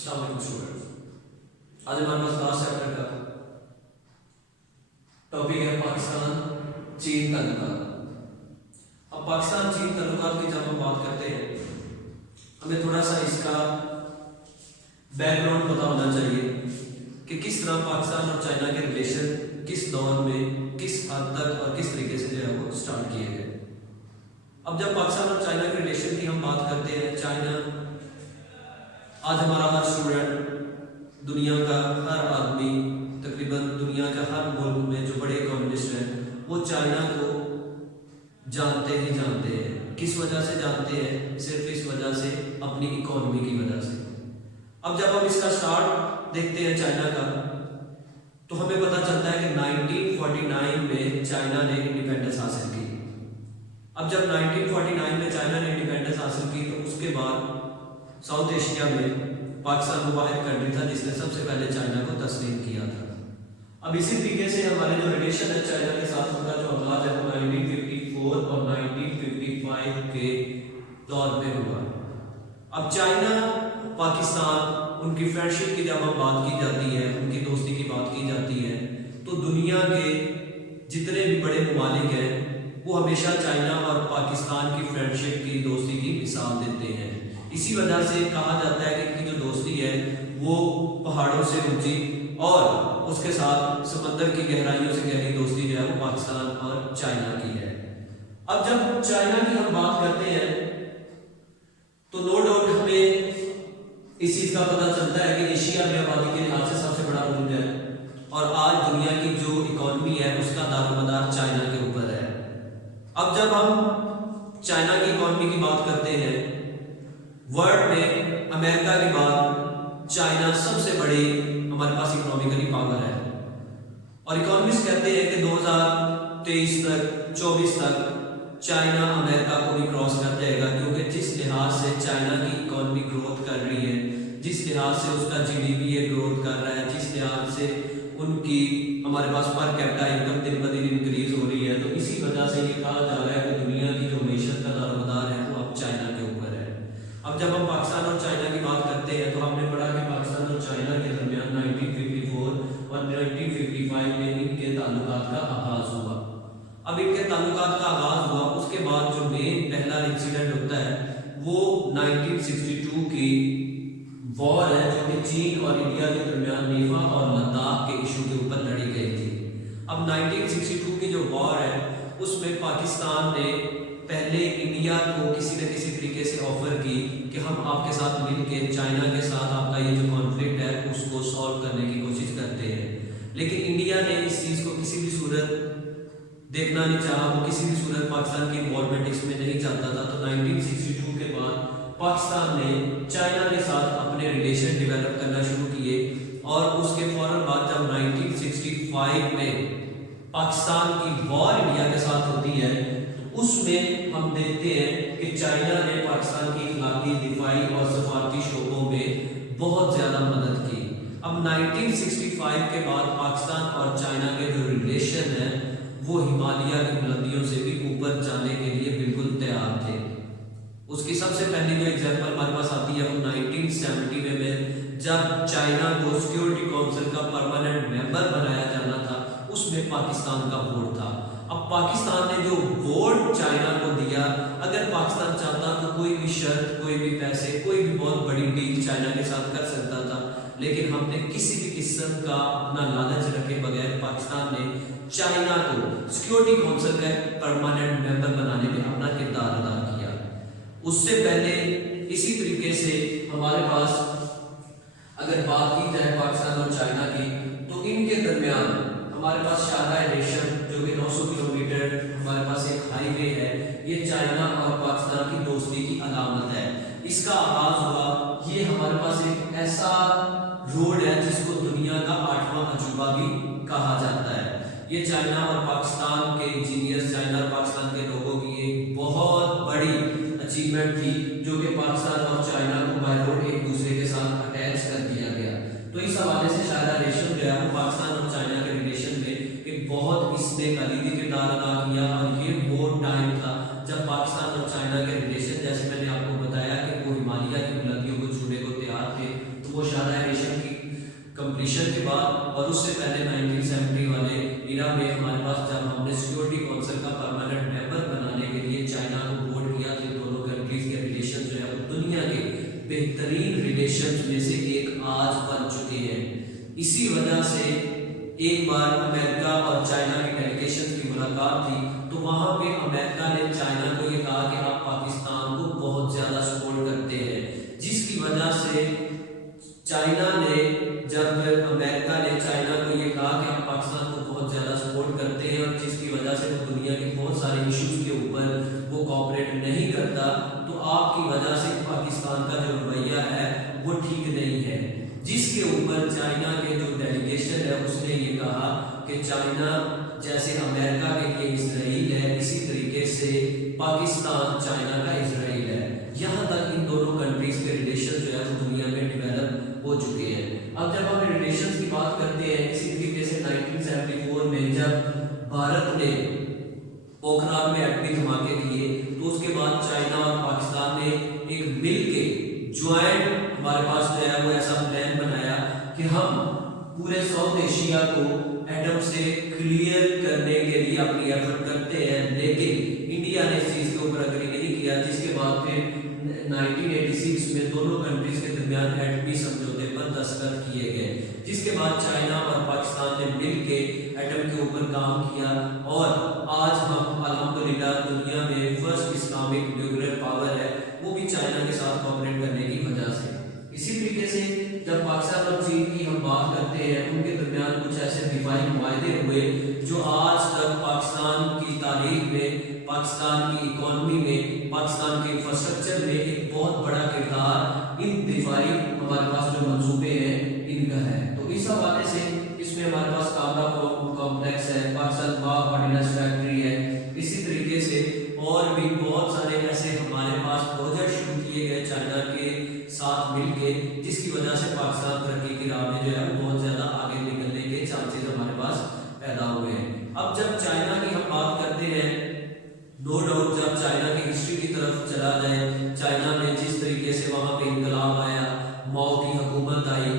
अस्सलाम वालेकुम स्टूडेंट्स। आज हमारे पास लास्ट चैप्टर का टॉपिक है पाकिस्तान चीन ताल्लुकात। अब पाकिस्तान चीन ताल्लुकात की जब हम बात करते हैं हमें थोड़ा सा इसका बैकग्राउंड पता होना चाहिए कि किस तरह पाकिस्तान और चाइना के रिलेशन किस दौर में किस हद तक और किस तरीके से जो है वो स्टार्ट किए गए। अब जब पाकिस्तान और चाइना के रिलेशन की हम बात करते हैं, चाइना आज हमारा हर स्टूडेंट, दुनिया का हर आदमी, तकरीबन दुनिया का हर मुल्क में जो बड़े इकोनॉमिस्ट हैं वो चाइना को जानते ही जानते हैं। किस वजह से जानते हैं? सिर्फ इस वजह से, अपनी इकोनॉमी की वजह से। अब जब हम इसका स्टार्ट देखते हैं चाइना का, तो हमें पता चलता है कि 1949 में चाइना ने इंडिपेंडेंस हासिल की। अब जब 1949 में चाइना ने इंडिपेंडेंस हासिल की तो उसके बाद साउथ एशिया में पाकिस्तान वो वाहिद कंट्री था जिसने सबसे पहले चाइना को तस्लीम किया था। अब इसी तरीके से हमारे जो रिलेशन है चाइना के साथ उनका जो आगाज है वो 1954 और 1955 के दौर में हुआ। अब चाइना पाकिस्तान, उनकी फ्रेंडशिप की जब हम बात की जाती है, उनकी दोस्ती की बात की जाती है, तो दुनिया के जितने भी बड़े ममालिक हैं वो हमेशा चाइना और पाकिस्तान की फ्रेंडशिप की, दोस्ती की मिसाल देते हैं। इसी वजह से कहा जाता है कि इनकी जो दोस्ती है वो पहाड़ों से ऊंची और उसके साथ समंदर की गहराइयों से गहरी दोस्ती जो है वो पाकिस्तान और चाइना की है। अब जब चाइना की हम बात करते हैं तो नो डाउट हमें इस चीज का पता चलता है कि एशिया में आबादी के लिहाज से सबसे बड़ा मुल्क है और आज दुनिया की जो इकोनॉमी है उसका दारोमदार चाइना के ऊपर है। अब जब हम चाइना की इकोनॉमी की बात करते हैं, वर्ल्ड में अमेरिका के बाद चाइना सबसे बड़ी हमारे पास इकोनॉमिकली पावर है और इकोनॉमिस्ट कहते हैं कि 2023 तक 24 तक चाइना अमेरिका को भी क्रॉस कर जाएगा, क्योंकि जिस लिहाज से चाइना की इकोनॉमी ग्रोथ कर रही है, जिस लिहाज से उसका जीडीपी ग्रोथ कर रहा है, जिस लिहाज से उनकी हमारे पास पर कैपिटा इनकम दिन ब दिन इंक्रीज हो रही है, तो इसी वजह से ये कहा जा रहा है कि दुनिया की जो मीशत का दारोमदार है वो अब चाइना के ऊपर है। अब जब हम पाकिस्तान और चाइना की बात करते हैं तो हमने पढ़ा कि पाकिस्तान और चाइना के दरमियान 1954 और 1955 में इनके ताल्लुकात का आगाज हुआ। अब इनके ताल्लुकात का आगाज हुआ, उसके बाद जो मेन पहला इंसिडेंट होता है वो 1962 की वॉर है जो कि चीन और इंडिया के दरमियान नेफा और लद्दाख के इशू के ऊपर लड़ी गई थी। अब 1962 की जो वॉर है उसमें पाकिस्तान ने पहले इंडिया को किसी न किसी तरीके से ऑफर की कि हम आपके साथ मिलकर चाइना के साथ आपका ये जो कॉन्फ्लिक्ट है उसको सॉल्व करने की कोशिश करते हैं, लेकिन इंडिया ने इस चीज़ को किसी भी सूरत देखना नहीं चाहा, वो किसी भी सूरत पाकिस्तान की इन्वॉल्वमेंट इसमें नहीं चाहता था। तो 1962 के बाद पाकिस्तान ने चाइना के साथ अपने रिलेशन डेवलप करना शुरू किए और उसके फौरन बाद जब 1965 में पाकिस्तान की वॉर इंडिया के साथ होती है तो उसमें हम देखते हैं कि चाइना ने पाकिस्तान की इखलाकी, दिफाई और सफारती शोबों में बहुत ज़्यादा मदद की। अब 1965 के बाद पाकिस्तान और चाइना के जो रिलेशन है वो हिमालय की बुलंदियों से भी ऊपर जाने के लिए बिल्कुल तैयार थे। उसकी सबसे पहली जो एग्जांपल हमारे पास आती है वो 1970 में जब चाइना को सिक्योरिटी काउंसिल का परमानेंट मेंबर बनाया जाना था, उसमें पाकिस्तान का वोट था। अब पाकिस्तान ने जो वोट चाइना को दिया, अगर पाकिस्तान चाहता तो कोई भी शर्त, कोई भी पैसे, कोई भी बहुत बड़ी डील चाइना के साथ कर सकता था, लेकिन हमने किसी भी किस्म का अपना लालच रखे बगैर पाकिस्तान ने चाइना को सिक्योरिटी काउंसिल का परमानेंट मेंबर बनाने में अपना किरदार अदा किया। उससे पहले इसी तरीके से हमारे पास अगर बात की जाए पाकिस्तान और चाइना की तो इनके दरमियान हमारे पास शारदा रेशम जो कि 900 किलोमीटर हमारे पास एक हाईवे है, ये चाइना और पाकिस्तान की दोस्ती की अलामत है। इसका आगाज हुआ, ये हमारे पास एक ऐसा रोड है जिसको दुनिया का 8वां अजूबा भी कहा जाता है। ये चाइना और पाकिस्तान के इंजीनियर्स, चाइना और पाकिस्तान के लोगों की एक बहुत बड़ी अचीवमेंट थी जो कि पाकिस्तान और चाइना को बाय रोड एक दूसरे के साथ अटैच कर दिया गया। तो इस हवाले से शायद रिलेशन जो है वो पाकिस्तान और चाइना के रिलेशन में एक बहुत इसने कलीदी किरदार अदा किया और ये वो टाइम था जब पाकिस्तान और चाइना के रिलेशन, जैसे मैंने आपको बताया कि वो हिमालय की बुलंदियों को छूने को तैयार थे, तो वो शारजा एडिशन की कंप्लीशन के बाद और उससे पहले 1970 वाले इरा में हमारे पास जब हमने सिक्योरिटी काउंसिल का परमानेंट मेंबर बनाने के लिए चाइना को वोट किया तो दोनों कंट्रीज के रिलेशन जो है वो दुनिया के बेहतरीन रिलेशन में से एक आज बन चुके हैं। इसी वजह से एक बार अमेरिका और चाइना की डेलीगेशन की मुलाकात थी तो वहां पे अमेरिका ने चाइना को ये कहा कि आप पाकिस्तान को बहुत ज्यादा सपोर्ट करते हैं, जिसकी वजह से चाइना ने जब अमेरिका ने चाइना को ये कहा कि आप पाकिस्तान को बहुत ज्यादा सपोर्ट करते हैं और जिसकी वजह से वो दुनिया के बहुत सारे इश्यूज के ऊपर वो कोऑपरेट नहीं करता, तो आपकी वजह से पाकिस्तान का जो रवैया है वो ठीक नहीं है। जिसके ऊपर चाइना के जो डेलीगेशन है उसने ये कहा कि चाइना जैसे अमेरिका के लिए इजराइल है, इसी तरीके से पाकिस्तान चाइना का इजराइल है। यहाँ तक इन दोनों कंट्रीज के रिलेशन जो है वो दुनिया में डेवलप हो चुके हैं। अब जब हम रिलेशंस की बात करते हैं, इसी तरीके से 1974 में जब भारत ने पोखरान में एटमी धमाके किए तो उसके बाद चाइना और पाकिस्तान ने एक मिल के ज्वाइंट हमारे पास जो है वो ऐसा प्लान बनाया कि हम पूरे साउथ एशिया को एटम से क्लियर करने के लिए अपनी एफर्ट करते हैं, लेकिन इंडिया ने इस चीज के ऊपर अग्री नहीं किया। जिसके बाद फिर 1986 में दोनों कंट्रीज के दरमियान एटमी समझौते पर दस्तखत किए गए, जिसके बाद चाइना और पाकिस्तान ने मिलके एटम के ऊपर काम किया और आज हम अल्हम्दुलिल्लाह दुनिया में फर्स्ट इस्लामिक न्यूक्लियर पावर है वो भी चाइना के साथ कोऑपरेट करने की वजह से। इसी तरीके से जब पाकिस्तान और चीन की हम बात करते हैं, उनके दरमियान कुछ ऐसे दिफाई मुआहदे हुए जो आज तक पाकिस्तान की तारीख में, पाकिस्तान की इकोनॉमी में, पाकिस्तान के इंफ्रास्ट्रक्चर में एक बहुत बड़ा किरदार इन दिफाई हमारे पास जो मंसूबे हैं इनका है। तो इस हवाले से इसमें हमारे पास काबरा कॉम्प्लेक्स है, पाकिस्तान बाग ऑर्डिनेंस फैक्ट्री है, इसी तरीके से और भी बहुत सारे ऐसे हमारे पास प्रोजेक्ट शुरू किए गए चाइना के साथ मिलके, जिसकी वजह से पाकिस्तान तरक्की की राह में जो है बहुत ज्यादा आगे निकलने के चांसेस हमारे पास पैदा हुए हैं। अब जब चाइना की हम बात करते हैं, नो डाउट जब चाइना की हिस्ट्री की तरफ चला जाए, चाइना में जिस तरीके से वहां पे इंकलाब आया, माओ की हुकूमत आई,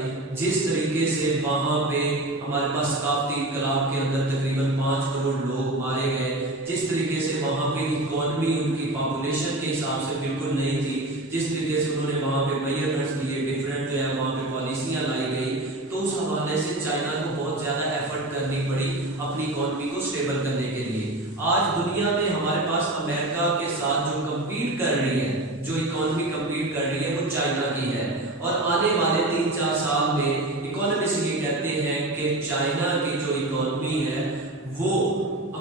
जिस तरीके से वहां पे हमारे पास सकाफती इंकलाब के अंदर तकरीबन 5 करोड़ लोग मारे गए, जिस तरीके से वहां पे इकोनॉमी उनकी पॉपुलेशन के हिसाब से बिल्कुल नहीं थी, जिस तरीके से उन्होंने वहां पे मेजरमेंट्स लिए, डिफरेंट जो है वहां पे पॉलिसियां लाई गई, तो उस हवाले से चाइना को बहुत ज्यादा एफर्ट करनी पड़ी अपनी इकोनॉमी को स्टेबल करने के लिए। आज दुनिया में हमारे पास अमेरिका के साथ जो कम्पीट कर रही है, जो इकोनॉमी कम्पीट कर रही है वो चाइना की है और आने वाले 3-4 साल में इकोनॉमिस्ट ये कहते हैं कि चाइना की जो इकोनॉमी है वो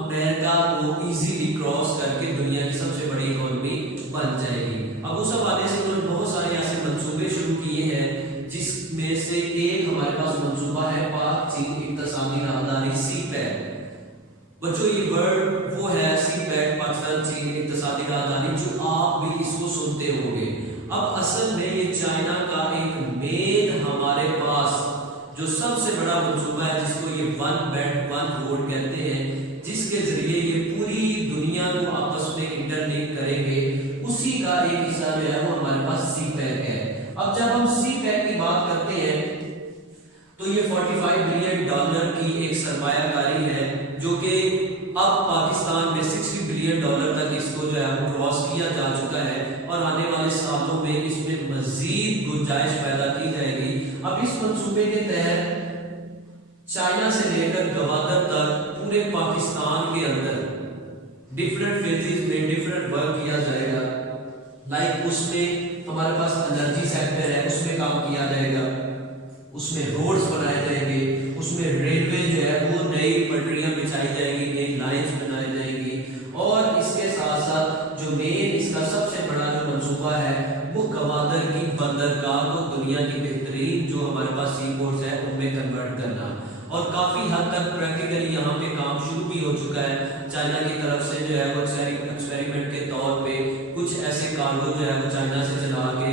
अमेरिका को इजीली क्रॉस करके दुनिया की सबसे बड़ी इकोनॉमी बन जाएगी। अब उस हवाले से उन्होंने बहुत सारे ऐसे मंसूबे शुरू किए हैं, जिसमें से एक हमारे पास मंसूबा है पाक चीन इक्तिसादी राहदारी सीपैक। बच्चों ये वर्ड वो है सीपैक, पाकिस्तान चीन इक्तिसादी राहदारी, जो आप भी इसको सुनते होंगे। अब असल में ये चाइना का एक मेन हमारे पास जो सबसे बड़ा मंसूबा है, जिसको ये वन बेल्ट वन रोड कहते हैं, जिसके जरिए ये पूरी दुनिया को आपस में इंटरलिंक करेंगे, उसी का एक हिस्सा जो है वो हमारे पास सीपैक है। अब जब हम सीपैक की बात करते हैं तो ये $45 बिलियन की एक सरमायाकारी है, जो कि अब पाकिस्तान में $60 बिलियन तक इसको जो है वो क्रॉस किया जा चुका है और आने वाले सालों में इसमें मजीद गुंजाइश पैदा की जाएगी। अब इस मंसूबे के तहत चाइना से लेकर गवादर तक पूरे पाकिस्तान के अंदर डिफरेंट फेजेस में डिफरेंट वर्क किया जाएगा। लाइक उसमें हमारे पास एनर्जी सेक्टर है, उसमें काम किया जाएगा, उसमें रोड्स बनाए जाएंगे, उसमें रेलवे जो है वो नई पटरियां बिछाई जाएंगी, नई लाइंस बनाई जाएंगी और इसके साथ साथ जो मेन इसका सबसे बड़ा जो मंसूबा है वो गवादर की बंदरगाह को दुनिया की बेहतरीन जो हमारे पास सी पोर्ट्स है उनमें कन्वर्ट करना और काफी हद तक प्रैक्टिकली यहाँ पे काम शुरू भी हो चुका है। चाइना की तरफ से जो है वो एक्सपेरिमेंट के तौर पे कुछ ऐसे कार्गो जो है वो चाइना से चला के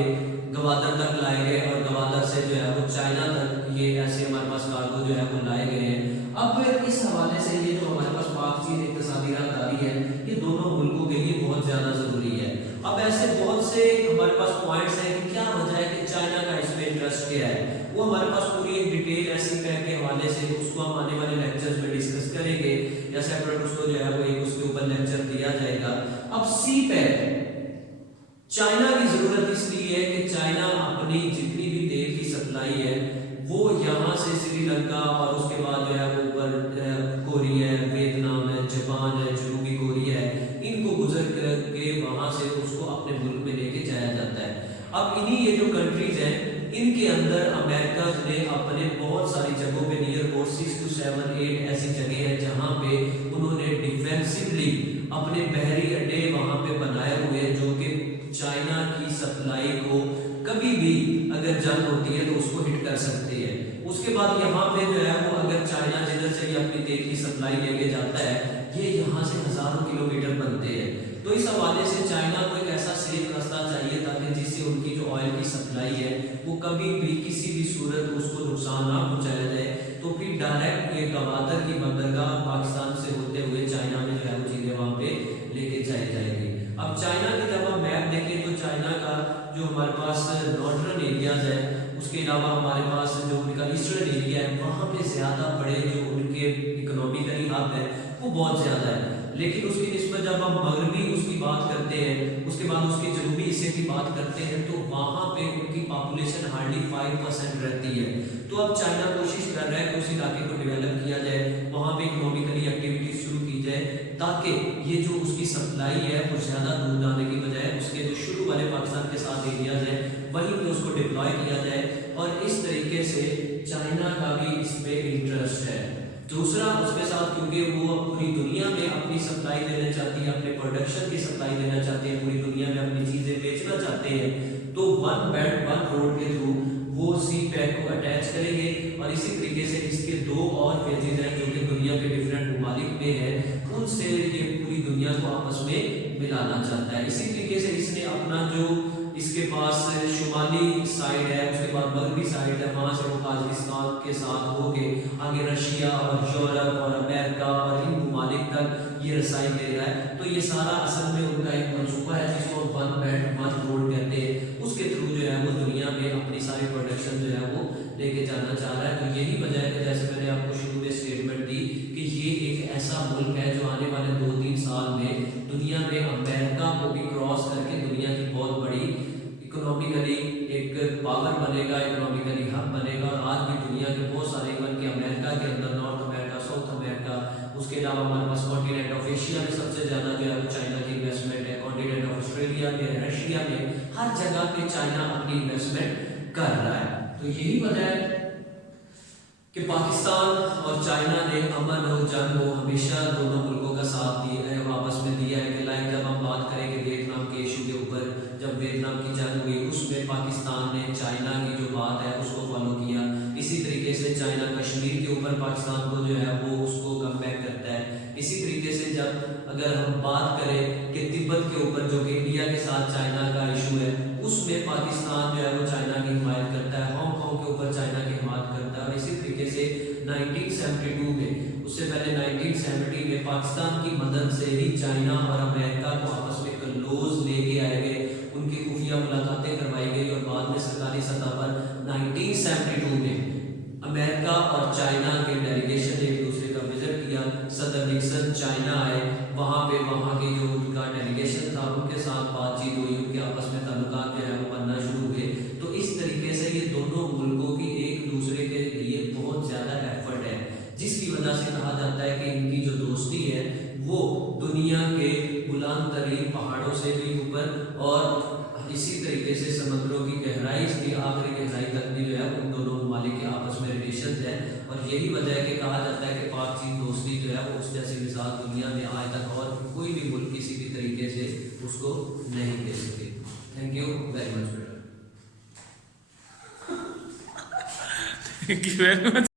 गवादर तक लाए गए और गवादर से जो है वो चाइना तक ये ऐसे हमारे पास कार्गो जो है वो लाए गए हैं। अब इस हवाले से ये जो हमारे पास पाक चीन इक्तिसादी राहदारी है, ये दोनों मुल्कों के लिए बहुत ज्यादा जरूरी है। अब ऐसे बहुत से हमारे पास पॉइंट्स हैं कि क्या वजह है कि चाइना का इसमें इंटरेस्ट क्या है, वो हमारे पास पूरी एक डिटेल है सीपैक के हवाले से, उसको हम आने वाले लेक्चर्स में डिस्कस करेंगे, या सेपरेट उसको जो है वो एक उसके ऊपर लेक्चर दिया जाएगा। अब सीपैक चाइना की जरूरत इसलिए है कि चाइना अपनी जितनी भी तेल की सप्लाई है वो यहाँ से श्रीलंका और उसके बाद जो है वो ऊपर कोरिया है, वियतनाम है, जापान है, जनूबी कोरिया है, इनको गुजर के वहां से उसको अपने मुल्क में लेके जाया जाता है। अब इन्हीं ये जो कंट्रीज हैं इनके अंदर अमेरिका ने अपने बहुत सारी जगहों पे नियर अबाउट 6 to 7 8 ऐसी जगह है जहां पे उन्होंने डिफेंसिवली अपने बहरी अड्डे वहां पे बनाए हुए हैं, जो कि चाइना की सप्लाई को कभी भी अगर जंग होती है तो उसको हिट कर सकते हैं। उसके बाद यहाँ पे जो है वो अगर चाइना जिधर से भी अपनी तेल की सप्लाई लेके जाता है, ये यहाँ से हजारों किलोमीटर बनते हैं, तो इस हवाले से चाइना को एक ऐसा सेफ रास्ता चाहिए ताकि जिससे उनकी जो ऑयल की सप्लाई है वो कभी भी किसी भी सूरत उसको नुकसान ना पहुंचाया जाए। तो फिर डायरेक्ट ये गवादर की बंदरगाह पाकिस्तान से होते हुए चाइना में जो है वो चीजें वहां पे लेके जाई जाएगी। अब चाइना की जब हम मैप देखें तो चाइना का जो हमारे पास नॉर्दर्न एरियाज है, उसके अलावा हमारे पास जो उनका ईस्टर्न एरिया है वहां पे ज्यादा बड़े जो उनके इकोनॉमिकली हब है वो बहुत ज्यादा है, लेकिन उसकी निस्बत जब हम मगरबी उसकी बात करते हैं, उसके बाद उसके जनूबी हिस्से की बात करते हैं तो वहां पे उनकी पॉपुलेशन हार्डली 5% रहती है। तो अब चाइना कोशिश कर रहा है कि उस इलाके को डेवलप किया जाए, वहां पे इकोनॉमिकली एक्टिविटी शुरू की जाए ताकि ये जो उसकी सप्लाई है वो ज्यादा दूर जाने की बजाय उसके जो शुरू वाले पाकिस्तान के साथ एरियाज है वहीं पे उसको डिप्लॉय किया जाए, और इस तरीके से चाइना का भी इस पे इंटरेस्ट है। दूसरा उसके साथ क्योंकि वो पूरी दुनिया में अपनी सप्लाई देना चाहती है, अपने प्रोडक्शन की सप्लाई देना चाहते हैं, पूरी दुनिया में अपनी चीजें बेचना चाहते हैं, तो वन बेल्ट वन रोड के थ्रू वो सीपैक को अटैच करेंगे, और इसी तरीके से इसके दो और फेजेज हैं जो कि दुनिया के डिफरेंट ममालिक में है, उनसे ये पूरी दुनिया को आपस में मिलाना चाहता है। इसी तरीके से इसने अपना जो इसके पास शुमाली साइड है, उसके बाद मगरबी साइड है, वहां से वो काजाकिस्तान के साथ होके आगे रशिया और यूरोप और अमेरिका और इन ममालिक तक ये रसाई दे रहा है। तो ये सारा असल में उनका एक मंसूबा है जिसको वन बेल्ट वन रोड कहते हैं, उसके थ्रू जो है वो दुनिया में अपनी सारी प्रोडक्शन जो है वो लेके जाना चाह रहा है। तो यही वजह है कि जैसे मैंने आपको शुरू में स्टेटमेंट दी कि ये एक ऐसा मुल्क है जो आने वाले 2-3 साल में दुनिया में अमेरिका को भी क्रॉस करके दुनिया की बहुत बड़ी इकोनॉमिकली एक पावर बनेगा, इकोनॉमिकली हब बनेगा। और आज भी दुनिया के बहुत सारे इवन के अमेरिका के अंदर नॉर्थ अमेरिका, साउथ अमेरिका, उसके अलावा हमारे पास कॉन्टिनेंट ऑफ एशिया में सबसे ज्यादा जो है चाइना की इन्वेस्टमेंट है, कॉन्टिनेंट ऑफ ऑस्ट्रेलिया में, रशिया में, हर जगह पे चाइना अपनी इन्वेस्टमेंट कर रहा है। तो यही वजह है कि पाकिस्तान और चाइना ने अमन और जंग को हमेशा दोनों मुल्कों का साथ दिया है, आपस में दिया है। कि लाइक जब हम बात करेंगे वियतनाम के इशू के ऊपर, जब वियतनाम की जंग हुई उसमें पाकिस्तान ने चाइना की जो बात है उसको फॉलो किया। इसी तरीके से चाइना कश्मीर के ऊपर पाकिस्तान को जो है वो उसको कम बैक करता है। इसी तरीके से जब अगर हम बात करें कि तिब्बत के ऊपर जो कि इंडिया के साथ चाइना का इशू है, उसमें पाकिस्तान जो है वो चाइना की हिमायत करता है, हांगकांग के ऊपर चाइना की हिमायत करता है। और इसी तरीके से 1972 में, उससे पहले 1970 में पाकिस्तान की मदद से ही चाइना और अमेरिका को आपस में क्लोज लेके आए गए, उनकी खुफिया मुलाकातें करवाई गई, और बाद में सरकारी सतह पर 1972 में अमेरिका और चाइना के डेलीगेशन ने एक दूसरे का विजिट किया। सदर निक्सन चाइना आए, वहां पे वहां के जो उनका डेलीगेशन था उनके साथ बातचीत हुई, उनके आपस में ताल्लुकात जो है वो बनना शुरू हुए। तो इस तरीके से ये दोनों मुल्कों की एक दूसरे के लिए बहुत ज्यादा एफर्ट है, जिसकी वजह से कहा जाता है कि इनकी जो दोस्ती है वो दुनिया के बुलंद तरीन पहाड़ों से भी ऊपर, और इसी तरीके से समुद्रों की गहराई की आखिरी गहराई तक भी जो है उन दोनों ममालिक के आपस में रिलेशन है। और यही वजह है कि कहा जाता है कि पाक चीन दोस्ती जो है वो उस जैसी मिसाल दुनिया में आज तक और कोई भी मुल्क किसी भी तरीके से उसको नहीं दे सके। Thank you very much. Thank you very much.